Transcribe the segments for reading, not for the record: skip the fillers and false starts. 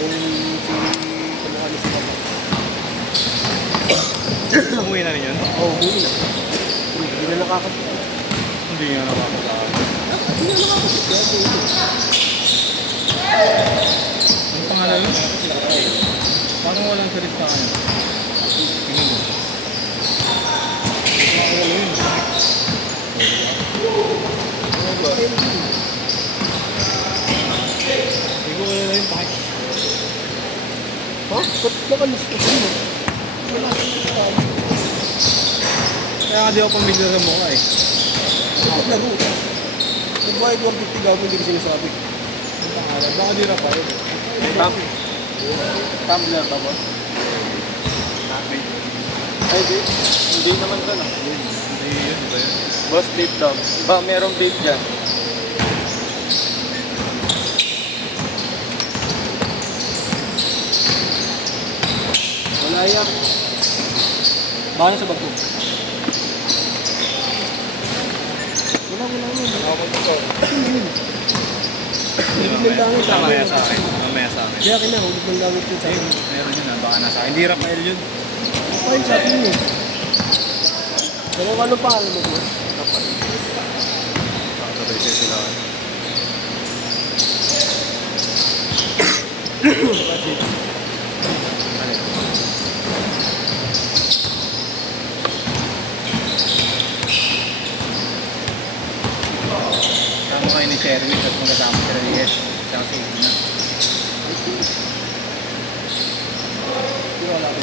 Yung si... Kumuha na sila. Umuwi na rin yun? Oo, umuwi na. Hindi na nakakasya. Hindi nga nakakasama. Hindi na nakakasya. Ano pangalan yun? Parang walang salis na kanya. Tingnan mo. Ano yun? Hindi ko wala na yun. Bakit? Ha? Ba't nakalis na siya mo? Wala na siya. Kaya nga di ako pamilya sa mukha eh. Bakit laro? Kung bayad 150 gawin, hindi ko sinasabi. Ang pangalan. Baka di na pa yun. Tumbler ba ba? Ay, hindi naman ka na. Hindi yun, iba yun. Boss, tape daw. Ba, merong tape dyan. Wala yan. Baka sa bag ko. Wala. Ako to. Hulog ng langit. Mamaya sa akin. Mamaya sa akin. Kaya kina, hulog ng langit yun sa akin. Meron yun ah. Baka nasa akin. Hindi Rafael yun. Fine sa akin yun. Pero ano pa alam mo, boss? Kapal. Sabay siya sila. Tama kayo ni Sherwin at magkasama si Reyes. Tsaka si Igna. Wala ko.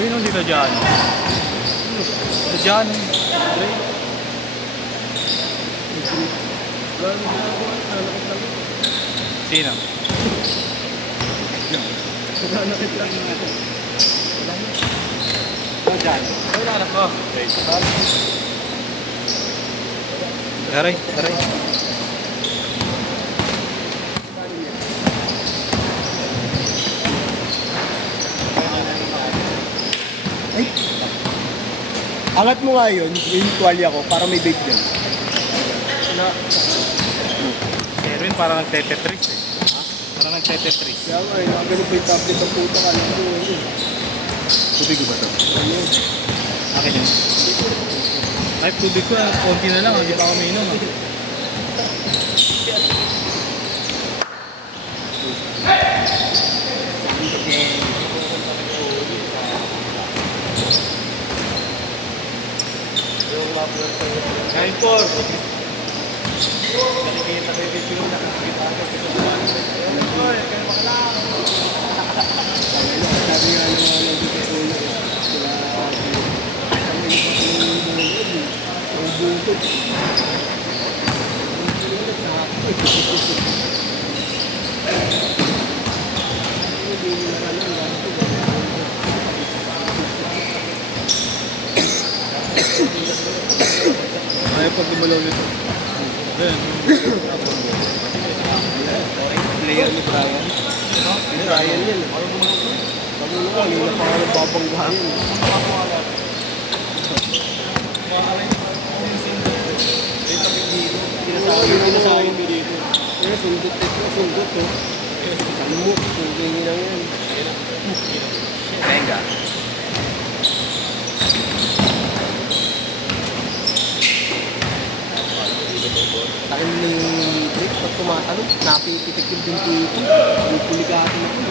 Ayun ang dito dyan. Dyan. Sino? Nanakit lang natin. Dyan. Wala anak ko. Aray. Ay! Angat mo nga yun, yung tuwalya ko, para may bake dyan. Sherwin parang nagtetetris eh. Parang nagtetetris. Kaya nga, nakagaling pa yung tablet ng puta ka lang ko. Tubig ko ba ito? Ano yun? Akin yun. Ay, tubig ko, konti na lang, hindi pa ako mainom. Kain por! Kaligay na kayo video na nakikita ka sa buwan. Kain por! Kain baklang! Sabi nga ng mga nandito sa ulo, sila ang bungkot. Ayaw pag gumalaw nito. Ayan. Player ni Brian. Ni Brian yan. Pag-ulo ka, hindi na pangalan babanggahan yun. Kinasahin ko dito. Eh, sundot ito. Sundot to. Salmuk. Sundin lang yan. Venga. Takin mo na yung trip pag tumatalog. Napipitik yung binti ito. Puligato na ito.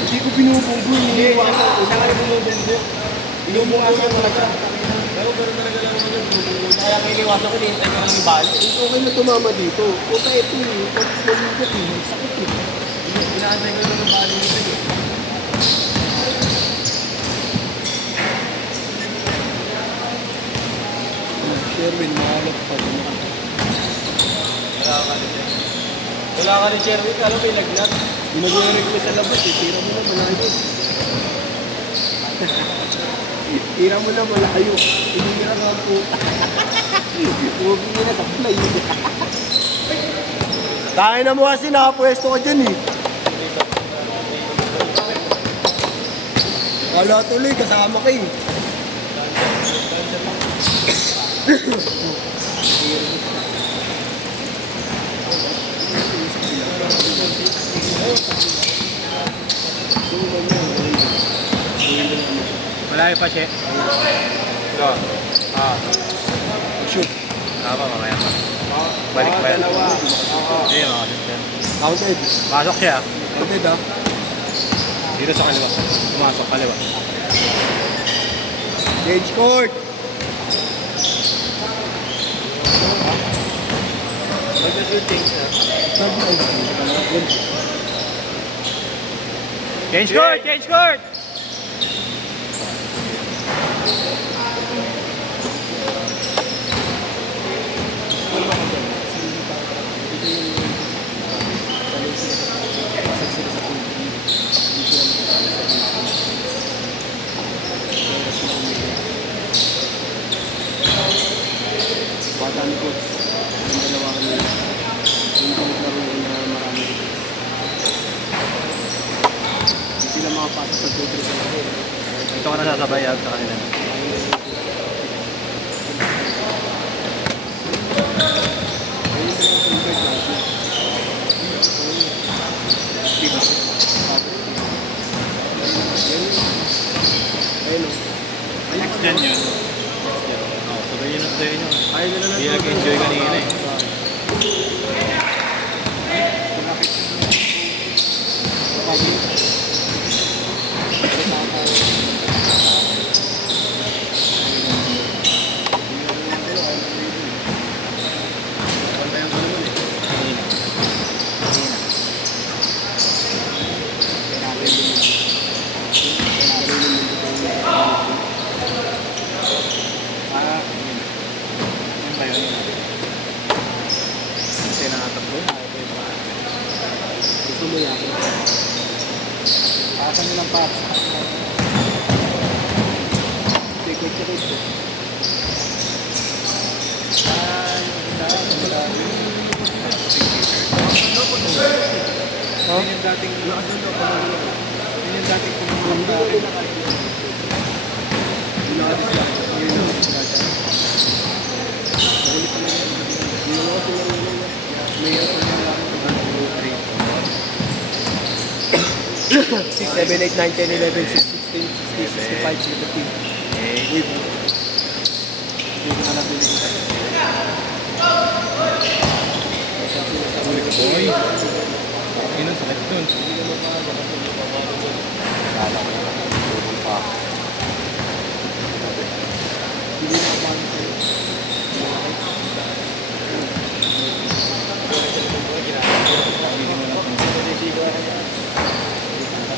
Hindi ko binubunggo. Iniiwasan ko. Isa ka na binubunggo. Binubungasan talaga. Pero talaga lang ako binubunggo. Kaya may iniwasan ko, nihintay ko lang yung bali. Okay na tumama dito. Puta ito eh. Pag-pulungot eh. Sakit eh. Inaantay ko lang yung bali nito eh. Sherwin, mahalap pa rin. Wala ka ni Sherwin, alam may lagnat. Yung nag-request sa labas eh, tira mo na malayo. Tira mo na malayo. Tinira nga po. Huwag mo na sablay. Tayo na mo kasi nakapwesto ka dyan eh. Wala tuloy, kasama ka eh. Malayo pa siya. Ito. Shoot. Tama, mamaya pa. Balik pa yan. Dalawa. Ayun, makasip siya. Counted. Pasok siya. Counted ah. Dito sa kaliwa. Pumasok, kaliwa. Gauge court. Mag-shooting siya. Change court! Change court! Bata ni coach. Yung dalawa kami. Yung laro na marami. Hindi sila makapasok sa 2-3 sa laro. Ito ka nasasabay sa kanila. Next gen yun. Oo, sabay yun ang tayo nyo. Ayaw nila na Hindi nag-enjoy kanina eh. Yan ba yun? Kasi nakatatlo. Gusto mo yan. Pakasan nyo lang pa. Check. Yun yung dating yun yung dating pumunta sa akin. Six, 7, 8, 9, 10, 11, 16, 65, 17. Dito na natin. Boy! Yun ang sakit dun.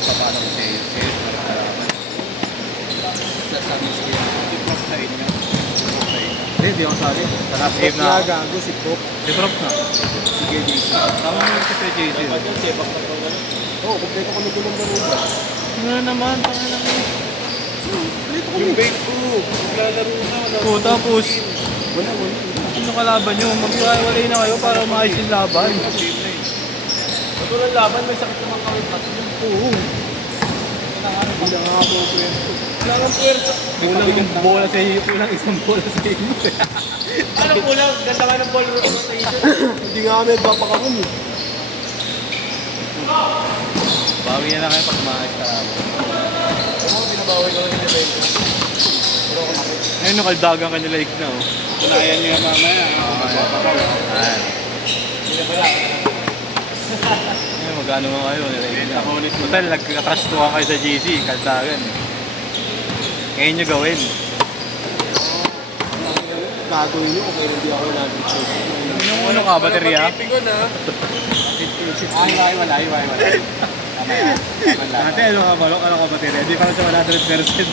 Paano ko sa'yo? Sasabi siya. Sa inyo. Hindi, di ako sabi. Saka save na ako. Gago si Prop. Reprop na. Sige, Jason. Tama mo yung kay JJ. Oo, kumpleto kami doon ng laro. Ano naman? Tanga lang yun. Kumpleto kami. Yung bait ko. Maglalaro na. Oo, tapos Wala. sino kalaban nyo? Magkawalay na kayo para maayos yung laban. Ito lang laban, may sakit naman kami kasi. Oo. Hindi nga ako pwede. Wala kang pwersa. Kulang bola sa iyo. Kulang isang bola sa iyo. Ano kulang? Ganda ka ng ball rotation. Hindi nga kami papakawin eh. Bawi na lang kayo pag maayos ka lang. Oo, binabawi ko ng evento. Ngayon nakaldagan ka nila na oh. Kunayan niya mamaya. Ayan. Hindi na pala. Ngayon magkano nga kayo nila na. Total, nagka-trash to kayo sa GC. Kaldagan. Ngayon nyo gawin. Gagawin niyo kung hindi ako nag-choose. Yung ano ka, baterya? Wala. Tama yan. Dati ano ka, balok, ano ka baterya? Hindi pa lang siya 100%.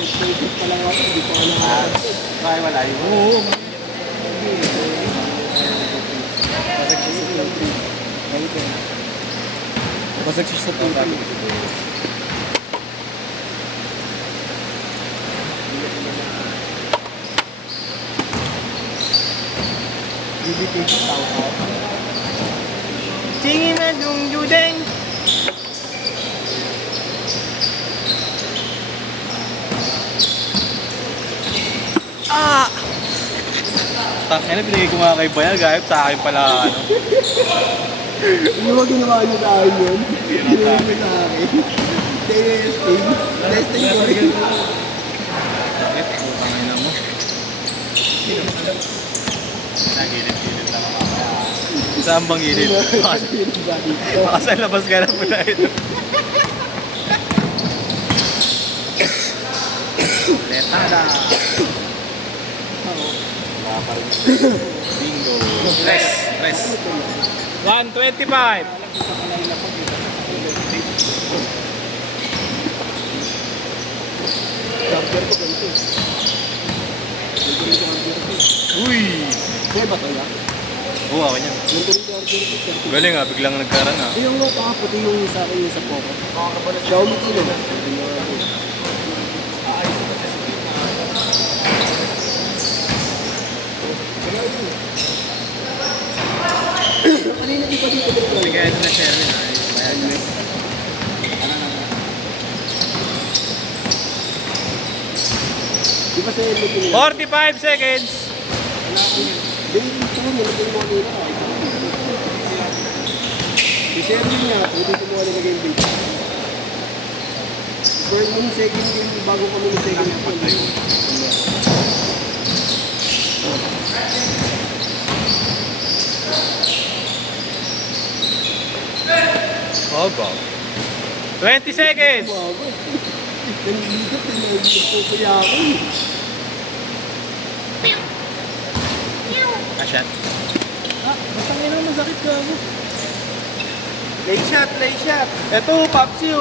Nag-choose pa lang ako. Hindi ko alam. Wala. Oo. Basag siya sa tuloy. BBT tao. Tingin na dung judeng. Ah! Tangina, binigay ko nga kay Bayag, gayap sa akin pala, ano. Hindi mo ginawa niyo sa akin yun. Ginawa niyo sa akin. Testing. Testing ko rin. Sakit, putang ina mo. Nagilid-gilid lang ako. Saan bang gilid? Baka sa labas ka na pala ito. Letada. Bingo. Rest. Rest. 125. Charger ko ganito. Uy! Kaya ba ito yan? Oo, ako niyan. Ganito rin charger ko. Galing ah, biglang nagkaroon ah. Yung nga pa, pati yung sa akin yung sa Poco. Xiaomi sino? Kanina di pa dito dito. Sige, ito na Sherwin ah. Bayag na. Di ba sa helmet yun? 45 seconds! Dito mo, nilagay mo kanina. I-share din niya, dito mo nilagay yung date. For yung second game, bago kami ng second game. Oh, go. 20 seconds! Bago. Nandito, pinagpupuya ako. Shot. Basta ngayon masakit ka ako. Lay shot, lay shot. Ito, Papsi